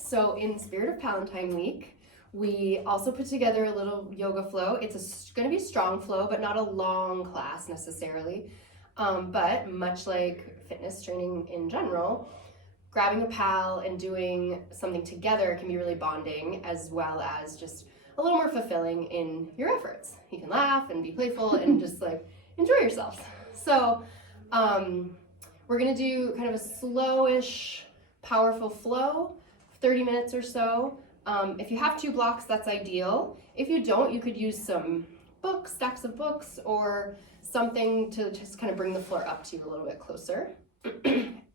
So in the spirit of Pal-entine week, we also put together a little yoga flow. It's going to be a strong flow, but not a long class necessarily. But much like fitness training in general, grabbing a pal and doing something together can be really bonding, as well as just a little more fulfilling in your efforts. You can laugh and be playful and just like enjoy yourselves. So we're gonna do kind of a slowish, powerful flow, 30 minutes or so. If you have 2 blocks, that's ideal. If you don't, you could use some books, stacks of books, or something to just kind of bring the floor up to you a little bit closer.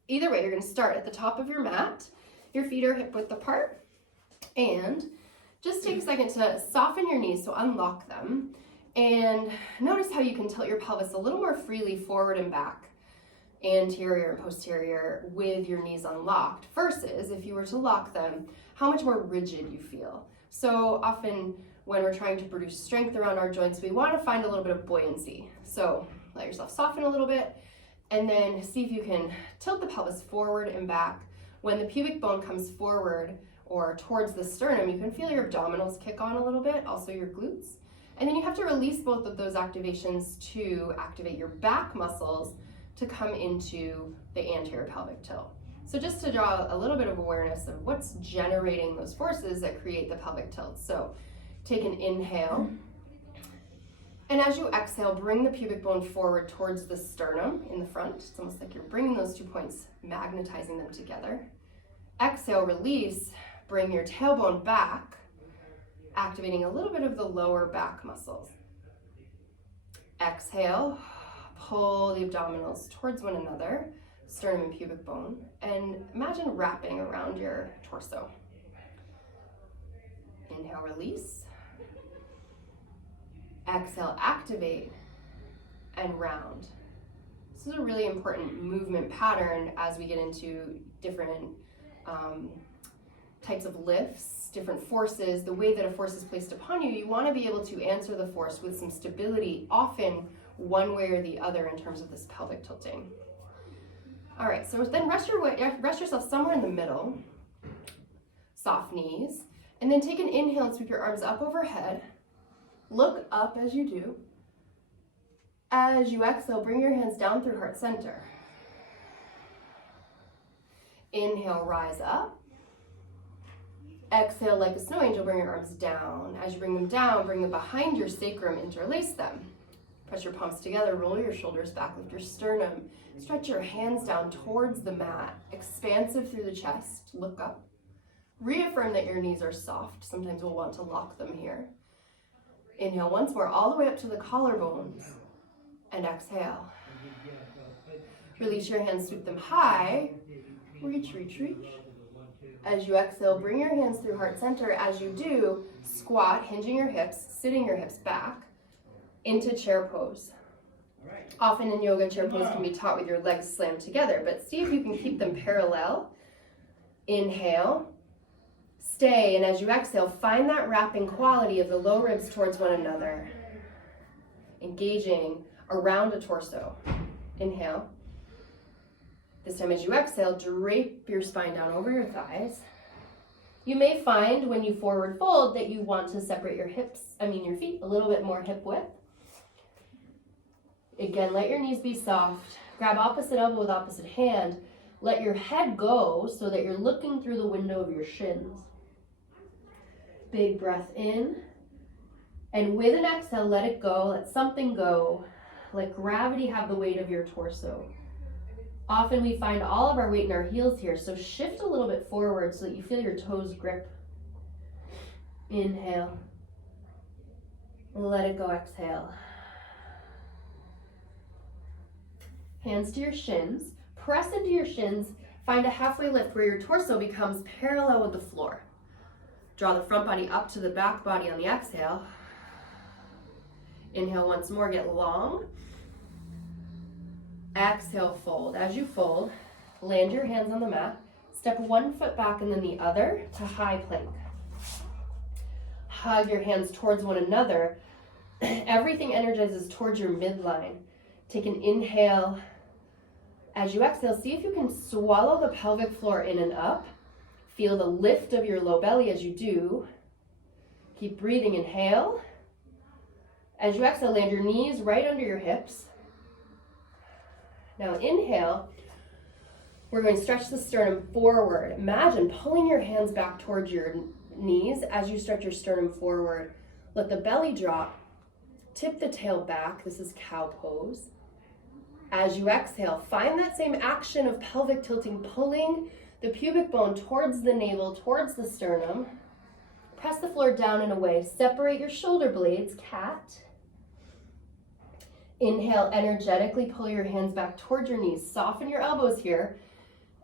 Either way, you're gonna start at the top of your mat. Your feet are hip width apart. And just take a second to soften your knees, so unlock them. And notice how you can tilt your pelvis a little more freely forward and back, anterior and posterior, with your knees unlocked, versus if you were to lock them, how much more rigid you feel. So often when we're trying to produce strength around our joints, we want to find a little bit of buoyancy. So let yourself soften a little bit, and then see if you can tilt the pelvis forward and back. When the pubic bone comes forward or towards the sternum, you can feel your abdominals kick on a little bit, also your glutes. And then you have to release both of those activations to activate your back muscles to come into the anterior pelvic tilt. So just to draw a little bit of awareness of what's generating those forces that create the pelvic tilt. So take an inhale. And as you exhale, bring the pubic bone forward towards the sternum in the front. It's almost like you're bringing those 2 points, magnetizing them together. Exhale, release, bring your tailbone back, activating a little bit of the lower back muscles. Exhale, pull the abdominals towards one another, sternum and pubic bone, and imagine wrapping around your torso. Inhale, release. Exhale, activate and round. This is a really important movement pattern as we get into different types of lifts, different forces. The way that a force is placed upon you, you want to be able to answer the force with some stability, often one way or the other in terms of this pelvic tilting. All right, so then rest yourself somewhere in the middle, soft knees, and then take an inhale and sweep your arms up overhead. Look up as you do. As you exhale, bring your hands down through heart center. Inhale, rise up. Exhale, like a snow angel, bring your arms down. As you bring them down, bring them behind your sacrum, interlace them. Press your palms together, roll your shoulders back, lift your sternum. Stretch your hands down towards the mat, expansive through the chest. Look up. Reaffirm that your knees are soft. Sometimes we'll want to lock them here. Inhale once more, all the way up to the collarbones. And exhale. Release your hands, sweep them high. Reach, reach, reach. As you exhale, bring your hands through heart center. As you do, squat, hinging your hips, sitting your hips back into chair pose. Often in yoga, chair pose can be taught with your legs slammed together, but see if you can keep them parallel. Inhale. Stay, and as you exhale, find that wrapping quality of the low ribs towards one another, engaging around the torso. Inhale. This time as you exhale, drape your spine down over your thighs. You may find when you forward fold that you want to separate your feet a little bit more hip width. Again, let your knees be soft. Grab opposite elbow with opposite hand. Let your head go so that you're looking through the window of your shins. Big breath in, and with an exhale, let it go, let something go. Let gravity have the weight of your torso. Often we find all of our weight in our heels here, so shift a little bit forward so that you feel your toes grip. Inhale. Let it go, exhale. Hands to your shins. Press into your shins. Find a halfway lift where your torso becomes parallel with the floor. Draw the front body up to the back body on the exhale. Inhale once more, get long. Exhale, fold. As you fold, land your hands on the mat. Step one foot back and then the other to high plank. Hug your hands towards one another. Everything energizes towards your midline. Take an inhale. As you exhale, see if you can swallow the pelvic floor in and up. Feel the lift of your low belly as you do. Keep breathing, inhale. As you exhale, land your knees right under your hips. Now inhale, we're going to stretch the sternum forward. Imagine pulling your hands back towards your knees as you stretch your sternum forward. Let the belly drop. Tip the tail back. This is cow pose. As you exhale, find that same action of pelvic tilting, pulling the pubic bone towards the navel, towards the sternum. Press the floor down and away. Separate your shoulder blades, cat. Inhale, energetically pull your hands back towards your knees. Soften your elbows here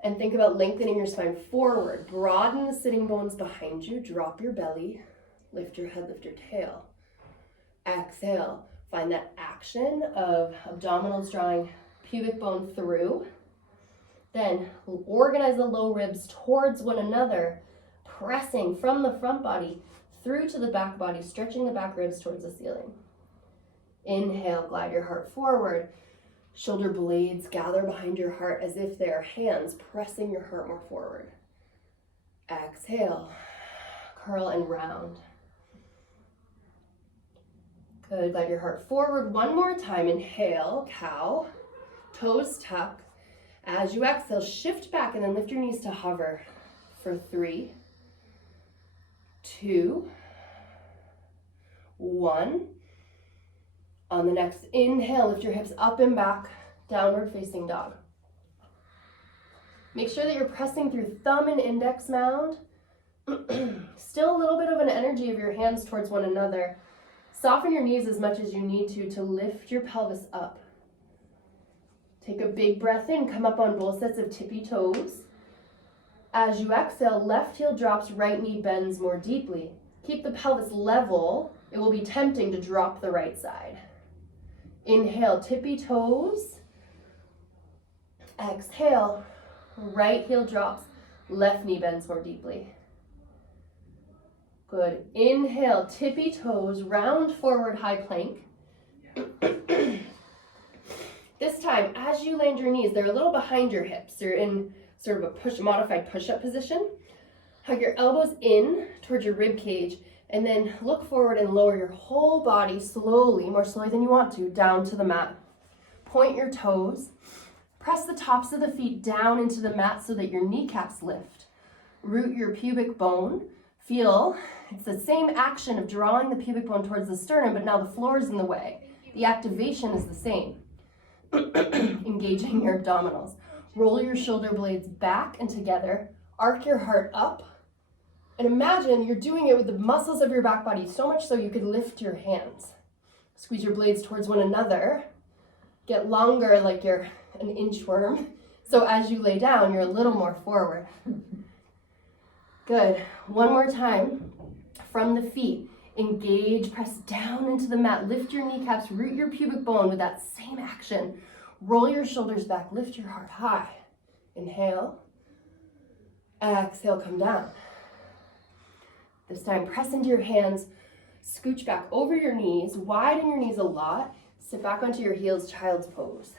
and think about lengthening your spine forward. Broaden the sitting bones behind you. Drop your belly. Lift your head, lift your tail. Exhale. Find that action of abdominals drawing pubic bone through. Then organize the low ribs towards one another, pressing from the front body through to the back body, stretching the back ribs towards the ceiling. Inhale, glide your heart forward. Shoulder blades gather behind your heart as if they are hands pressing your heart more forward. Exhale, curl and round. Good, glide your heart forward one more time. Inhale, cow, toes tuck. As you exhale, shift back and then lift your knees to hover for 3, 2, 1. On the next inhale, lift your hips up and back, downward facing dog. Make sure that you're pressing through thumb and index mound. Still a little bit of an energy of your hands towards one another. Soften your knees as much as you need to lift your pelvis up. Take a big breath in, come up on both sets of tippy toes. As you exhale, left heel drops, right knee bends more deeply. Keep the pelvis level. It will be tempting to drop the right side. Inhale, tippy toes. Exhale, right heel drops, left knee bends more deeply. Good. Inhale, tippy toes, round forward, high plank. This time, as you land your knees, they're a little behind your hips. You're in sort of a modified push-up position. Hug your elbows in towards your rib cage, and then look forward and lower your whole body slowly, more slowly than you want to, down to the mat. Point your toes. Press the tops of the feet down into the mat so that your kneecaps lift. Root your pubic bone. Feel it's the same action of drawing the pubic bone towards the sternum, but now the floor is in the way. The activation is the same. Engaging your abdominals. Roll your shoulder blades back and together. Arc your heart up. And imagine you're doing it with the muscles of your back body, so much so you could lift your hands. Squeeze your blades towards one another. Get longer like you're an inchworm. So as you lay down, you're a little more forward. Good. One more time. From the feet, engage, press down into the mat. Lift your kneecaps, root your pubic bone with that same action. Roll your shoulders back, lift your heart high. Inhale. Exhale, come down. This time, press into your hands, scooch back over your knees, widen your knees a lot, sit back onto your heels, child's pose.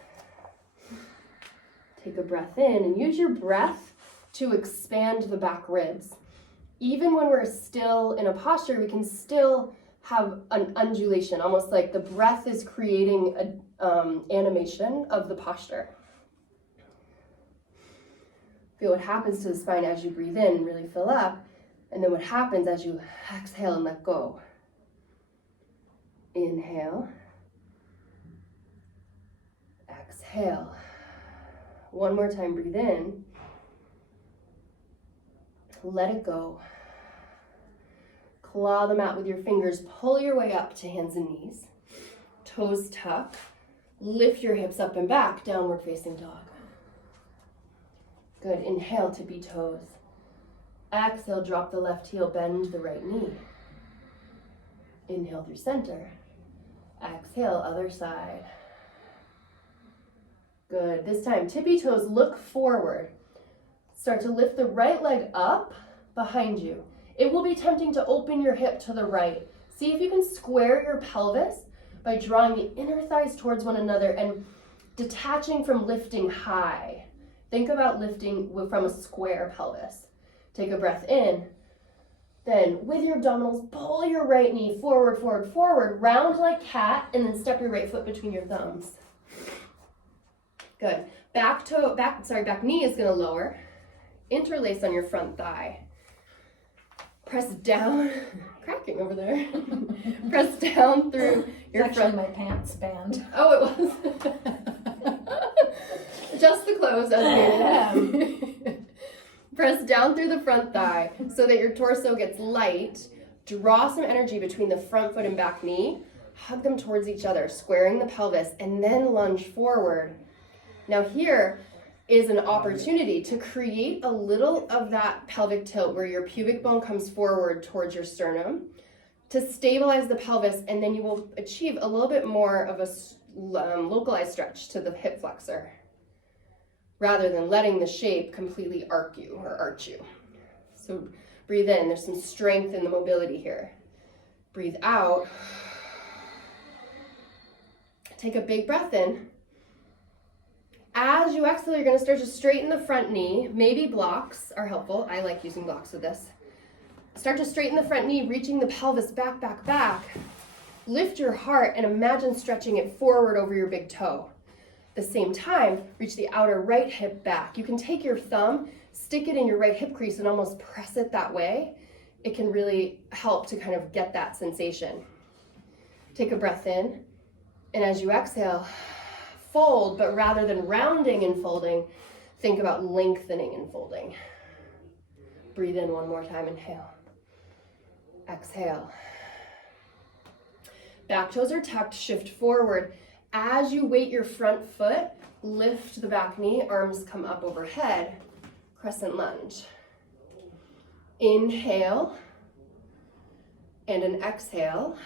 Take a breath in and use your breath to expand the back ribs. Even when we're still in a posture, we can still have an undulation, almost like the breath is creating an animation of the posture. Feel what happens to the spine as you breathe in and really fill up, and then what happens as you exhale and let go. Inhale. Exhale. One more time, breathe in. Let it go. Claw the mat with your fingers. Pull your way up to hands and knees. Toes tuck. Lift your hips up and back. Downward facing dog. Good. Inhale, tippy toes. Exhale, drop the left heel, bend the right knee. Inhale through center. Exhale, other side. Good. This time, tippy toes, look forward. Start to lift the right leg up behind you. It will be tempting to open your hip to the right. See if you can square your pelvis by drawing the inner thighs towards one another and detaching from lifting high. Think about lifting from a square pelvis. Take a breath in. Then with your abdominals, pull your right knee forward, forward, forward, round like cat, and then step your right foot between your thumbs. Good. Back knee is gonna lower. Interlace on your front thigh. Press down, cracking over there. Press down through your front. My pants band. Oh, it was. Just the clothes as needed. Press down through the front thigh so that your torso gets light. Draw some energy between the front foot and back knee. Hug them towards each other, squaring the pelvis, and then lunge forward. Now here is an opportunity to create a little of that pelvic tilt where your pubic bone comes forward towards your sternum to stabilize the pelvis, and then you will achieve a little bit more of a localized stretch to the hip flexor, rather than letting the shape completely arch you. So breathe in, there's some strength in the mobility here. Breathe out. Take a big breath in. As you exhale, you're gonna start to straighten the front knee. Maybe blocks are helpful. I like using blocks with this. Start to straighten the front knee, reaching the pelvis back, back, back. Lift your heart and imagine stretching it forward over your big toe. At the same time, reach the outer right hip back. You can take your thumb, stick it in your right hip crease and almost press it that way. It can really help to kind of get that sensation. Take a breath in, and as you exhale, fold, but rather than rounding and folding, think about lengthening and folding. Breathe in one more time, inhale. Exhale. Back toes are tucked, shift forward. As you weight your front foot, lift the back knee, arms come up overhead, crescent lunge. Inhale, and an exhale.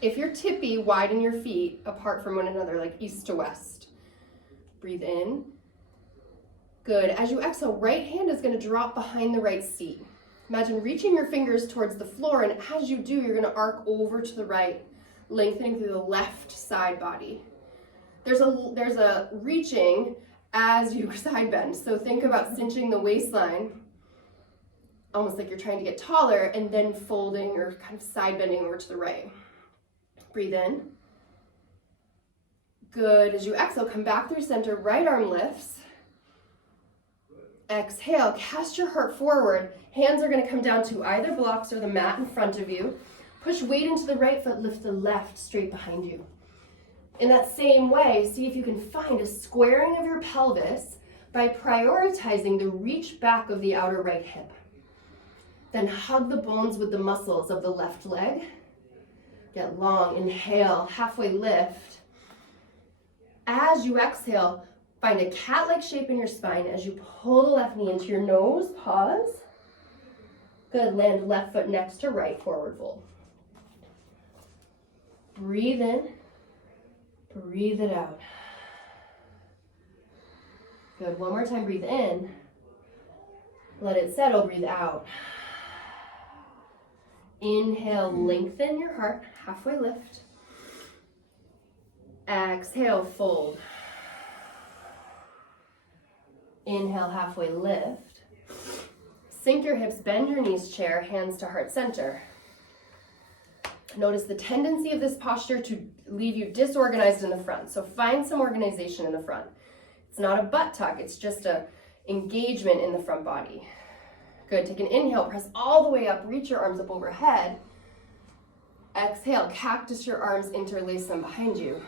If you're tippy, widen your feet apart from one another, like east to west. Breathe in. Good. As you exhale, right hand is going to drop behind the right seat. Imagine reaching your fingers towards the floor, and as you do, you're going to arc over to the right, lengthening through the left side body. There's a reaching as you side bend. So think about cinching the waistline, almost like you're trying to get taller, and then folding or kind of side bending over to the right. Breathe in. Good. As you exhale, come back through center, right arm lifts. Exhale, cast your heart forward. Hands are going to come down to either blocks or the mat in front of you. Push weight into the right foot, lift the left straight behind you. In that same way, see if you can find a squaring of your pelvis by prioritizing the reach back of the outer right hip. Then hug the bones with the muscles of the left leg. Get long, inhale, halfway lift. As you exhale, find a cat-like shape in your spine as you pull the left knee into your nose, pause. Good, land left foot next to right, forward fold. Breathe in, breathe it out. Good, one more time, breathe in. Let it settle, breathe out. Inhale, lengthen your heart, halfway lift. Exhale, fold. Inhale, halfway lift. Sink your hips, bend your knees, chair, hands to heart center. Notice the tendency of this posture to leave you disorganized in the front. So find some organization in the front. It's not a butt tuck, it's just a engagement in the front body. Good, take an inhale, press all the way up, reach your arms up overhead. Exhale, cactus your arms, interlace them behind you.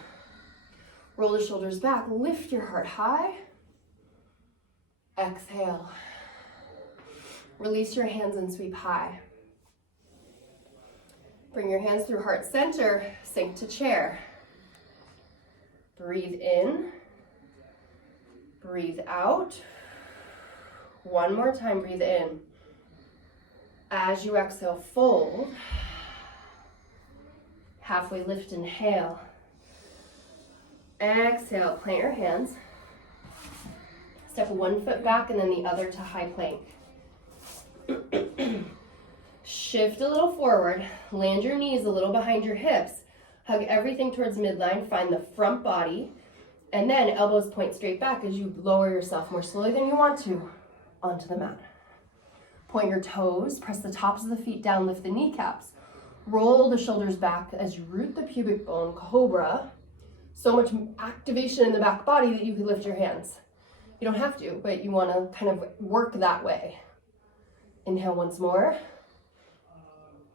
Roll the shoulders back, lift your heart high. Exhale. Release your hands and sweep high. Bring your hands through heart center, sink to chair. Breathe in. Breathe out. One more time, breathe in. As you exhale, fold. Halfway lift, inhale. Exhale, plant your hands. Step one foot back and then the other to high plank. Shift a little forward, land your knees a little behind your hips, hug everything towards midline, find the front body, and then elbows point straight back as you lower yourself more slowly than you want to onto the mat. Point your toes, press the tops of the feet down, lift the kneecaps. Roll the shoulders back as you root the pubic bone, cobra. So much activation in the back body that you can lift your hands. You don't have to, but you want to kind of work that way. Inhale once more.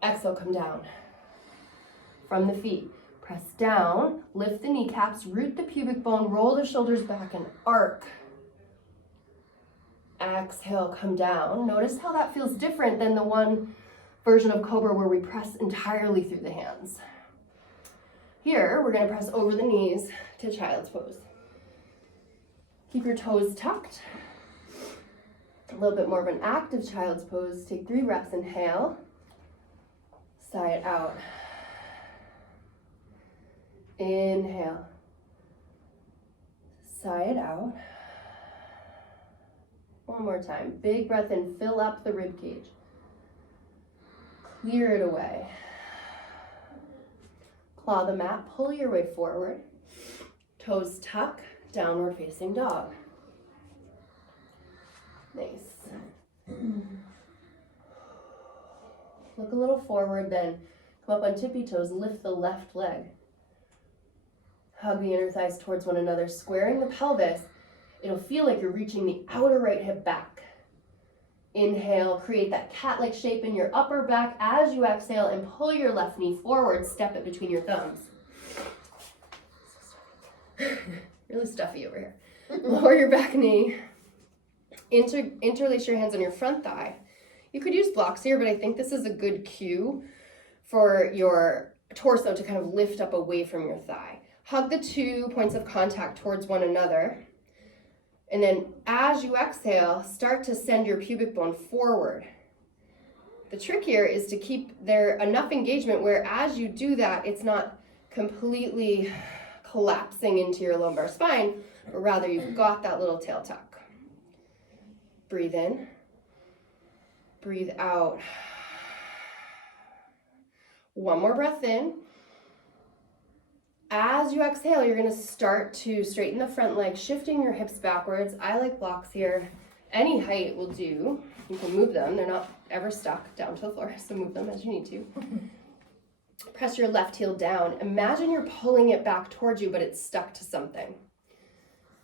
Exhale, come down. From the feet, press down, lift the kneecaps, root the pubic bone, roll the shoulders back and arc. Exhale, come down. Notice how that feels different than the one version of Cobra where we press entirely through the hands. Here, we're going to press over the knees to child's pose. Keep your toes tucked. A little bit more of an active child's pose. Take 3 breaths. Inhale. Sigh it out. Inhale. Sigh it out. One more time. Big breath in. Fill up the rib cage. Clear it away. Claw the mat. Pull your way forward. Toes tuck. Downward facing dog. Nice. Look a little forward, then come up on tippy toes. Lift the left leg. Hug the inner thighs towards one another, squaring the pelvis. It'll feel like you're reaching the outer right hip back. Inhale, create that cat-like shape in your upper back as you exhale, and pull your left knee forward, step it between your thumbs. Really stuffy over here. Lower your back knee. Interlace your hands on your front thigh. You could use blocks here, but I think this is a good cue for your torso to kind of lift up away from your thigh. Hug the 2 points of contact towards one another. And then as you exhale, start to send your pubic bone forward. The trick here is to keep there enough engagement where as you do that, it's not completely collapsing into your lumbar spine, but rather you've got that little tail tuck. Breathe in. Breathe out. One more breath in. As you exhale, you're going to start to straighten the front leg, shifting your hips backwards. I like blocks here. Any height will do. You can move them. They're not ever stuck down to the floor, so move them as you need to. Press your left heel down. Imagine you're pulling it back towards you, but it's stuck to something.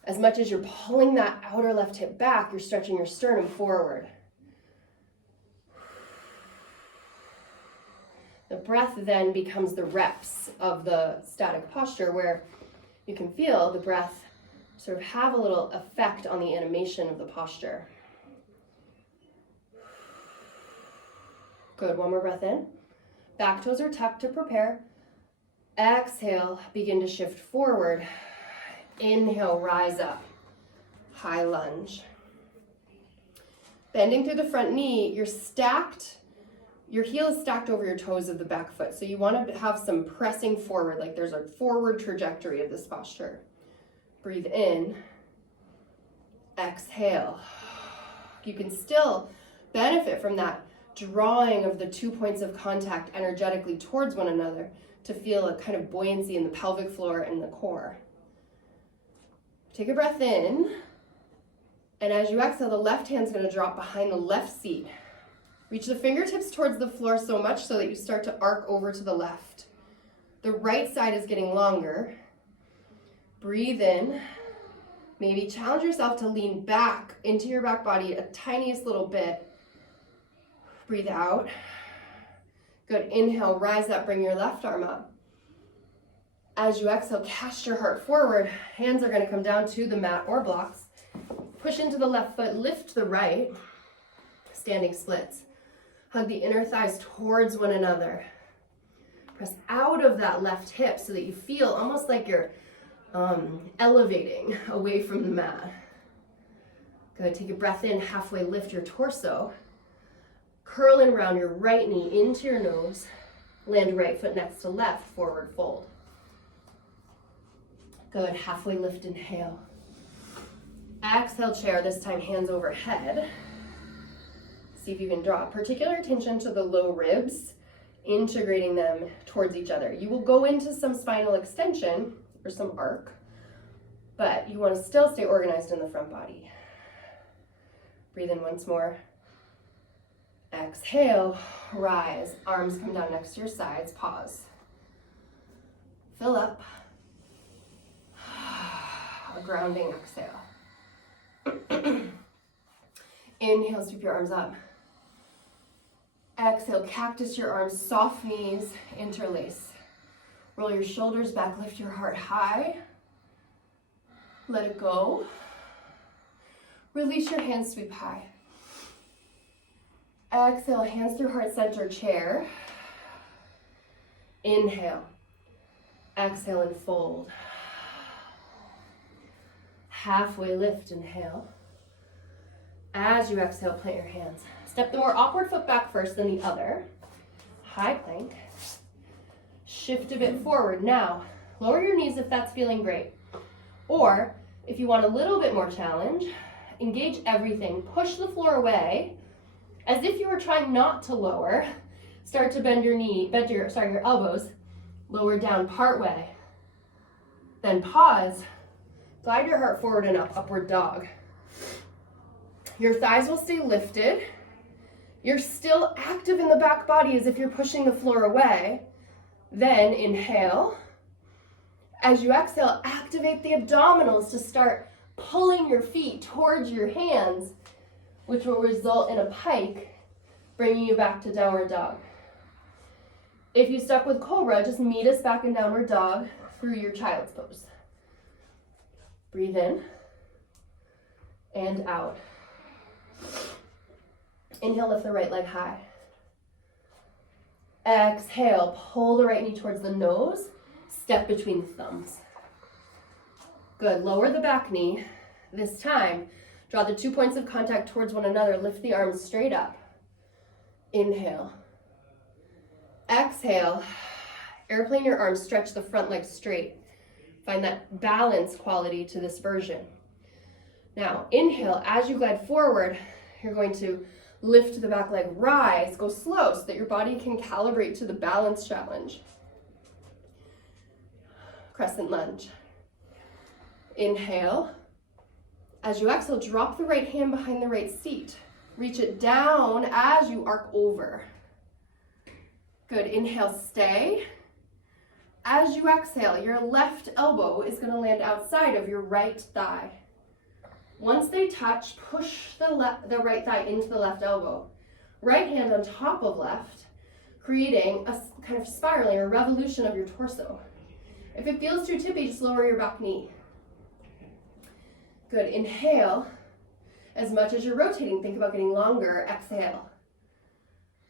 As much as you're pulling that outer left hip back, you're stretching your sternum forward. The breath then becomes the reps of the static posture where you can feel the breath sort of have a little effect on the animation of the posture. Good, one more breath in. Back toes are tucked to prepare. Exhale, begin to shift forward. Inhale, rise up. High lunge. Bending through the front knee, you're stacked. Your heel is stacked over your toes of the back foot. So you want to have some pressing forward, like there's a forward trajectory of this posture. Breathe in. Exhale. You can still benefit from that drawing of the 2 points of contact energetically towards one another to feel a kind of buoyancy in the pelvic floor and the core. Take a breath in. And as you exhale, the left hand's going to drop behind the left seat. Reach the fingertips towards the floor so much so that you start to arc over to the left. The right side is getting longer. Breathe in. Maybe challenge yourself to lean back into your back body a tiniest little bit. Breathe out. Good. Inhale, rise up, bring your left arm up. As you exhale, cast your heart forward. Hands are going to come down to the mat or blocks. Push into the left foot, lift the right. Standing splits. Hug the inner thighs towards one another. Press out of that left hip so that you feel almost like you're elevating away from the mat. Good. Take a breath in, halfway lift your torso. Curl in around your right knee into your nose. Land right foot next to left, forward fold. Good. Halfway lift, inhale. Exhale, chair, this time hands overhead. See if you can draw particular attention to the low ribs, integrating them towards each other. You will go into some spinal extension or some arc, but you want to still stay organized in the front body. Breathe in once more. Exhale, rise. Arms come down next to your sides. Pause. Fill up. A grounding exhale. Inhale, sweep your arms up. Exhale, cactus your arms, soft knees, interlace. Roll your shoulders back, lift your heart high. Let it go. Release your hands, sweep high. Exhale, hands through heart center, chair. Inhale. Exhale and fold. Halfway lift, inhale. As you exhale, plant your hands. Step the more awkward foot back first, then the other. High plank. Shift a bit forward. Now, lower your knees if that's feeling great. Or, if you want a little bit more challenge, engage everything. Push the floor away, as if you were trying not to lower. Start to bend your elbows. Lower down part way. Then pause. Glide your heart forward and up, upward dog. Your thighs will stay lifted. You're still active in the back body as if you're pushing the floor away. Then inhale. As you exhale, activate the abdominals to start pulling your feet towards your hands, which will result in a pike, bringing you back to downward dog. If you stuck with cobra, just meet us back in downward dog through your child's pose. Breathe in and out. Inhale, lift the right leg high. Exhale, pull the right knee towards the nose, step between the thumbs. Good, lower the back knee. This time, draw the 2 points of contact towards one another, lift the arms straight up. Inhale. Exhale, airplane your arms, stretch the front leg straight. Find that balance quality to this version. Now, inhale, as you glide forward, you're going to lift the back leg, rise, go slow so that your body can calibrate to the balance challenge. Crescent lunge. Inhale. As you exhale, drop the right hand behind the right seat. Reach it down as you arc over. Good, inhale, stay. As you exhale, your left elbow is going to land outside of your right thigh. Once they touch, push the right thigh into the left elbow. Right hand on top of left, creating a kind of spiraling or revolution of your torso. If it feels too tippy, just lower your back knee. Good, inhale. As much as you're rotating, think about getting longer. Exhale.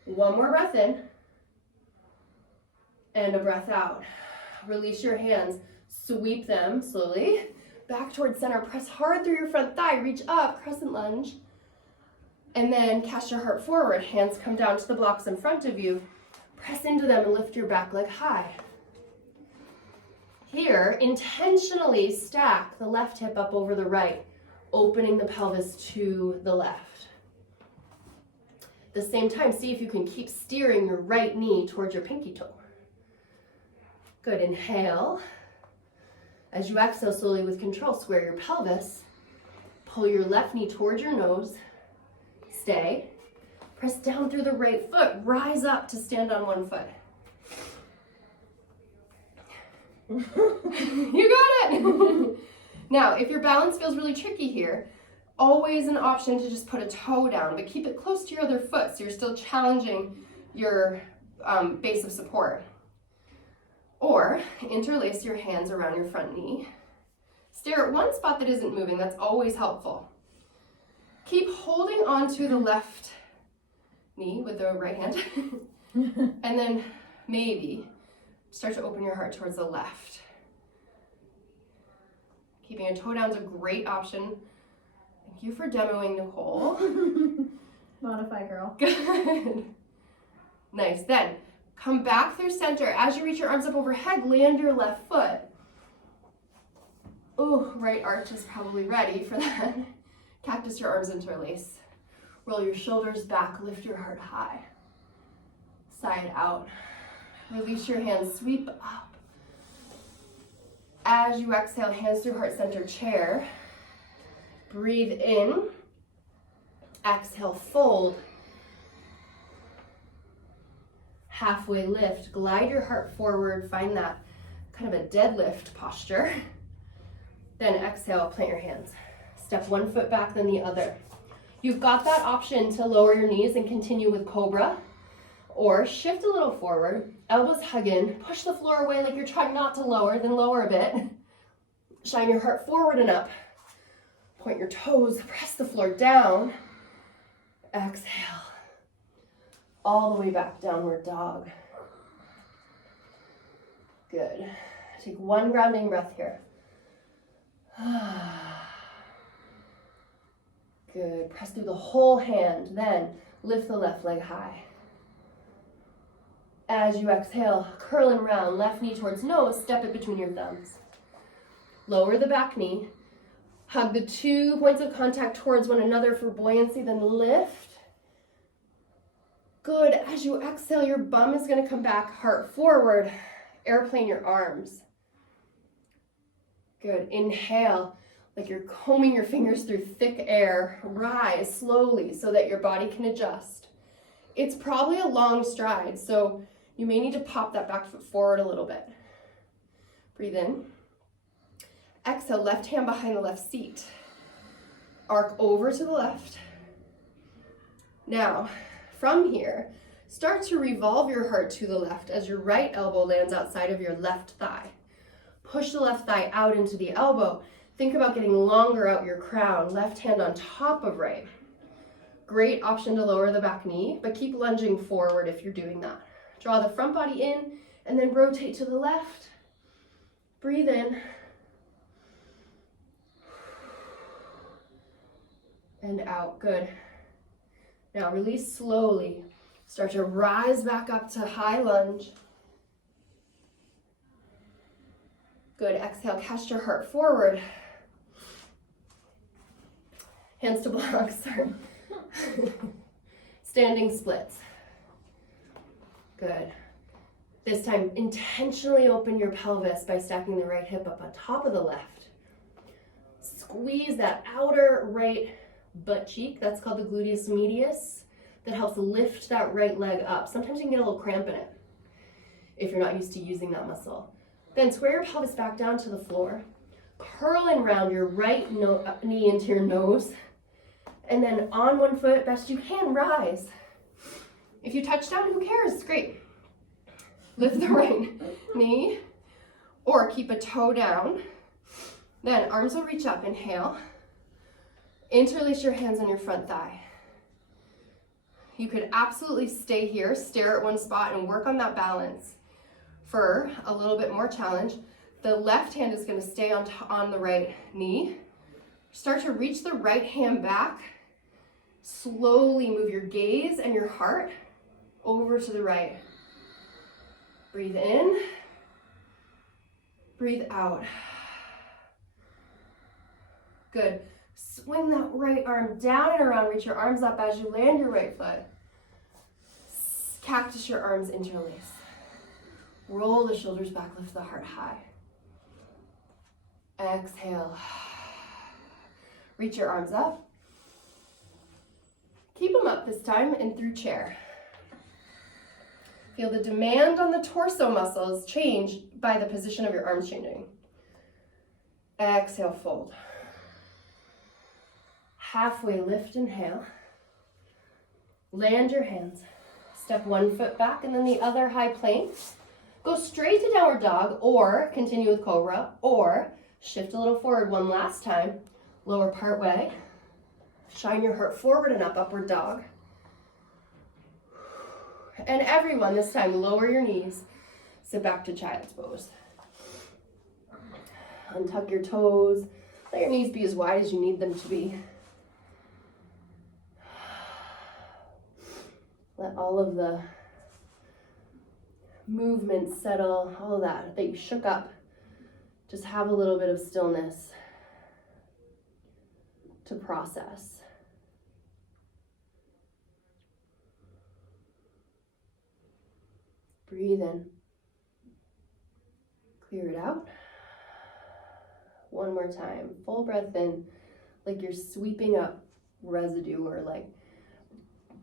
One more breath in. And a breath out. Release your hands, sweep them slowly back towards center. Press hard through your front thigh, reach up, crescent lunge. And then cast your heart forward. Hands come down to the blocks in front of you. Press into them and lift your back leg high. Here, intentionally stack the left hip up over the right, opening the pelvis to the left. At the same time, see if you can keep steering your right knee towards your pinky toe. Good, inhale. As you exhale slowly with control, square your pelvis. Pull your left knee towards your nose. Stay. Press down through the right foot. Rise up to stand on one foot. You got it! Now, if your balance feels really tricky here, always an option to just put a toe down, but keep it close to your other foot so you're still challenging your base of support. Or interlace your hands around your front knee. Stare at one spot that isn't moving. That's always helpful. Keep holding onto the left knee with the right hand. And then maybe start to open your heart towards the left. Keeping a toe down is a great option. Thank you for demoing, Nicole. Modify, girl. Good. Nice. Then come back through center. As you reach your arms up overhead, land your left foot. Ooh, right arch is probably ready for that. Cactus your arms, interlace. Roll your shoulders back, lift your heart high. Side out. Release your hands, sweep up. As you exhale, hands through heart center, chair. Breathe in. Exhale, fold. Halfway lift, glide your heart forward, find that kind of a deadlift posture. Then exhale, plant your hands. Step one foot back, then the other. You've got that option to lower your knees and continue with cobra, or shift a little forward, elbows hug in, push the floor away like you're trying not to lower, then lower a bit. Shine your heart forward and up. Point your toes, press the floor down. Exhale. All the way back, downward dog. Good. Take one grounding breath here. Good. Press through the whole hand, then lift the left leg high. As you exhale, curl and round, left knee towards nose, step it between your thumbs. Lower the back knee. Hug the 2 points of contact towards one another for buoyancy, then lift. Good. As you exhale, your bum is going to come back, heart forward. Airplane your arms. Good. Inhale, like you're combing your fingers through thick air. Rise slowly so that your body can adjust. It's probably a long stride, so you may need to pop that back foot forward a little bit. Breathe in. Exhale, left hand behind the left seat. Arc over to the left. Now, from here, start to revolve your heart to the left as your right elbow lands outside of your left thigh. Push the left thigh out into the elbow. Think about getting longer out your crown. Left hand on top of right. Great option to lower the back knee, but keep lunging forward if you're doing that. Draw the front body in and then rotate to the left. Breathe in. And out. Good. Now release slowly. Start to rise back up to high lunge. Good. Exhale, cast your heart forward. Hands to blocks. Standing splits. Good. This time, intentionally open your pelvis by stacking the right hip up on top of the left. Squeeze that outer right butt cheek. That's called the gluteus medius. That helps lift that right leg up. Sometimes you can get a little cramp in it if you're not used to using that muscle. Then square your pelvis back down to the floor. Curl and round your right knee into your nose. And then on one foot, best you can, rise. If you touch down, who cares? It's great. Lift the right knee or keep a toe down. Then arms will reach up. Inhale. Interlace your hands on your front thigh. You could absolutely stay here, stare at one spot, and work on that balance for a little bit more challenge. The left hand is going to stay on the right knee. Start to reach the right hand back. Slowly move your gaze and your heart over to the right. Breathe in. Breathe out. Good. Swing that right arm down and around. Reach your arms up as you land your right foot. Cactus your arms, interlace. Roll the shoulders back, lift the heart high. Exhale. Reach your arms up. Keep them up this time and through chair. Feel the demand on the torso muscles change by the position of your arms changing. Exhale, fold. Halfway lift, inhale. Land your hands. Step one foot back and then the other high plank. Go straight to downward dog or continue with cobra or shift a little forward one last time. Lower part way. Shine your heart forward and up, upward dog. And everyone, this time, lower your knees. Sit back to child's pose. Untuck your toes. Let your knees be as wide as you need them to be. Let all of the movement settle, all of that you shook up. Just have a little bit of stillness to process. Breathe in. Clear it out. One more time. Full breath in, like you're sweeping up residue or like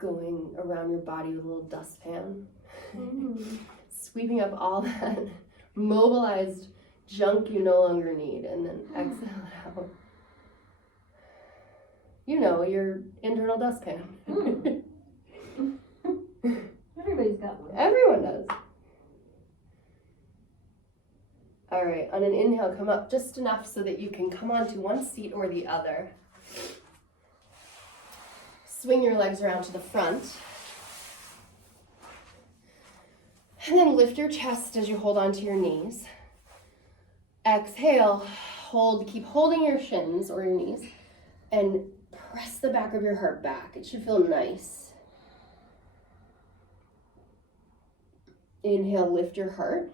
going around your body with a little dustpan, Mm. sweeping up all that mobilized junk you no longer need, and then exhale it out. You know, your internal dustpan. Everybody's got one. Everyone does. All right, on an inhale, come up just enough so that you can come onto one seat or the other. Swing your legs around to the front. And then lift your chest as you hold onto your knees. Exhale, keep holding your shins or your knees, and press the back of your heart back. It should feel nice. Inhale, lift your heart.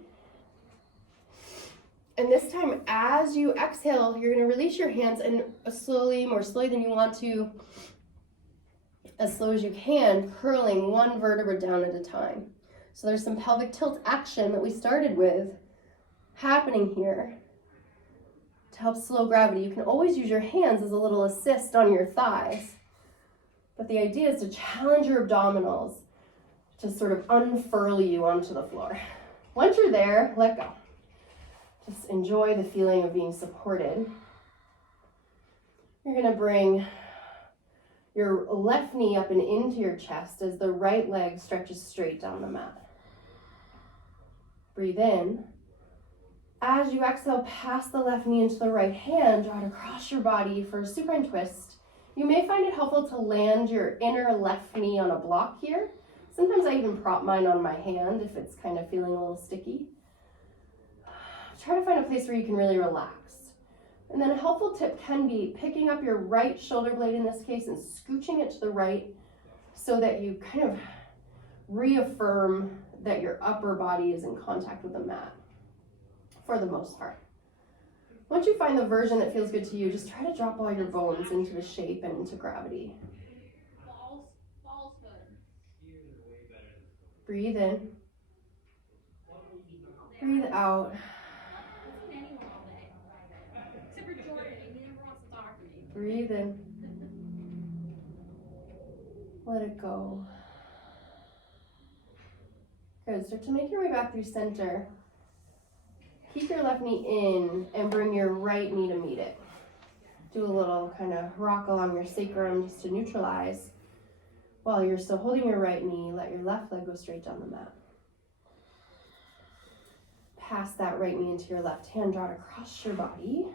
And this time, as you exhale, you're going to release your hands and slowly, more slowly than you want to, as slow as you can, curling one vertebra down at a time. So there's some pelvic tilt action that we started with happening here to help slow gravity. You can always use your hands as a little assist on your thighs. But the idea is to challenge your abdominals to sort of unfurl you onto the floor. Once you're there, let go. Just enjoy the feeling of being supported. You're going to bring your left knee up and into your chest as the right leg stretches straight down the mat. Breathe in. As you exhale, pass the left knee into the right hand, draw it across your body for a supine twist. You may find it helpful to land your inner left knee on a block here. Sometimes I even prop mine on my hand if it's kind of feeling a little sticky. Try to find a place where you can really relax. And then a helpful tip can be picking up your right shoulder blade in this case and scooching it to the right so that you kind of reaffirm that your upper body is in contact with the mat for the most part. Once you find the version that feels good to you, just try to drop all your bones into the shape and into gravity. Breathe in. Breathe out. Breathe in. Let it go. Good. Start to make your way back through center. Keep your left knee in and bring your right knee to meet it. Do a little kind of rock along your sacrum just to neutralize. While you're still holding your right knee, let your left leg go straight down the mat. Pass that right knee into your left hand, draw it across your body.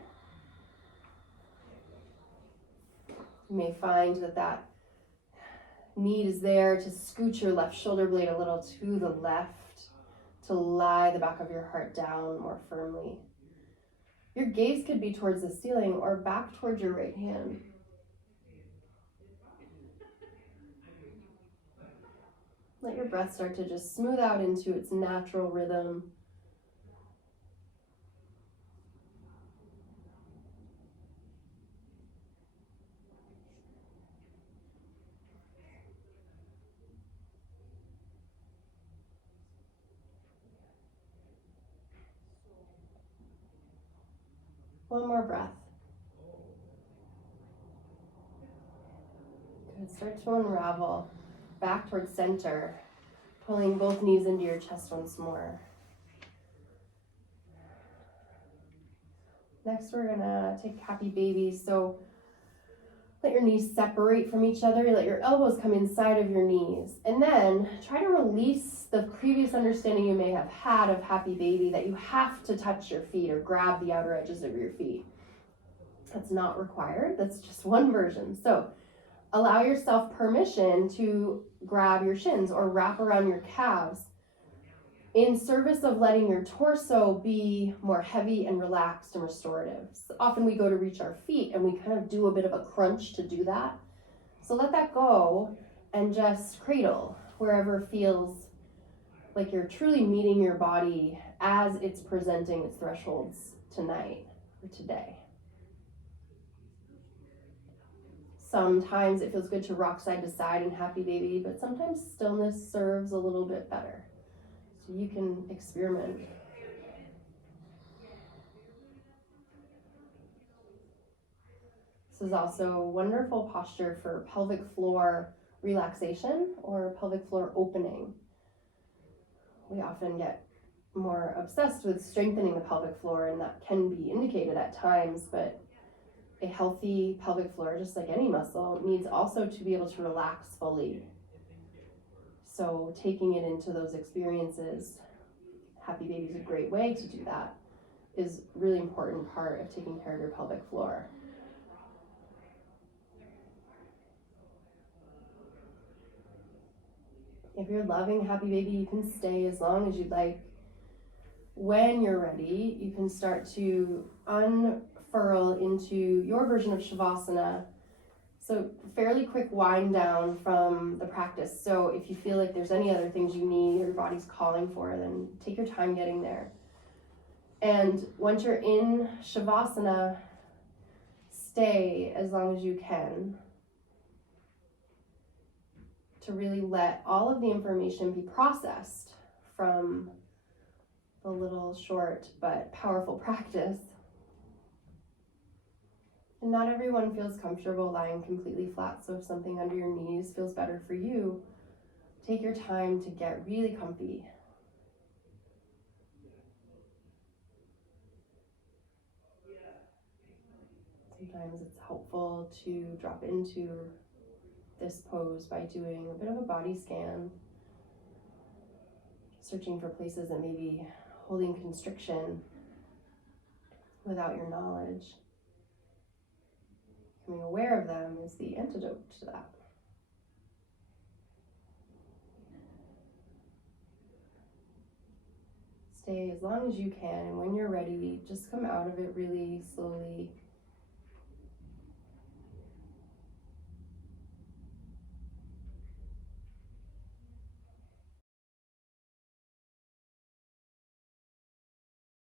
You may find that need is there to scoot your left shoulder blade a little to the left, to lie the back of your heart down more firmly. Your gaze could be towards the ceiling or back towards your right hand. Let your breath start to just smooth out into its natural rhythm. One more breath. Good. Start to unravel back towards center, pulling both knees into your chest once more. Next, we're gonna take happy baby. So let your knees separate from each other. Let your elbows come inside of your knees. And then try to release the previous understanding you may have had of happy baby that you have to touch your feet or grab the outer edges of your feet. That's not required. That's just one version. So allow yourself permission to grab your shins or wrap around your calves in service of letting your torso be more heavy and relaxed and restorative. So often we go to reach our feet and we kind of do a bit of a crunch to do that. So let that go and just cradle wherever feels like you're truly meeting your body as it's presenting its thresholds tonight or today. Sometimes it feels good to rock side to side in happy baby, but sometimes stillness serves a little bit better. So you can experiment. This is also a wonderful posture for pelvic floor relaxation or pelvic floor opening. We often get more obsessed with strengthening the pelvic floor, and that can be indicated at times, but a healthy pelvic floor, just like any muscle, needs also to be able to relax fully. So taking it into those experiences, Happy Baby is a great way to do that, is a really important part of taking care of your pelvic floor. If you're loving Happy Baby, you can stay as long as you'd like. When you're ready, you can start to unfurl into your version of Shavasana. So fairly quick wind down from the practice. So if you feel like there's any other things you need or your body's calling for, then take your time getting there. And once you're in Shavasana, stay as long as you can to really let all of the information be processed from the little short but powerful practice. And not everyone feels comfortable lying completely flat, so if something under your knees feels better for you, take your time to get really comfy. Sometimes it's helpful to drop into this pose by doing a bit of a body scan, searching for places that may be holding constriction without your knowledge. Becoming aware of them is the antidote to that. Stay as long as you can, and when you're ready, just come out of it really slowly,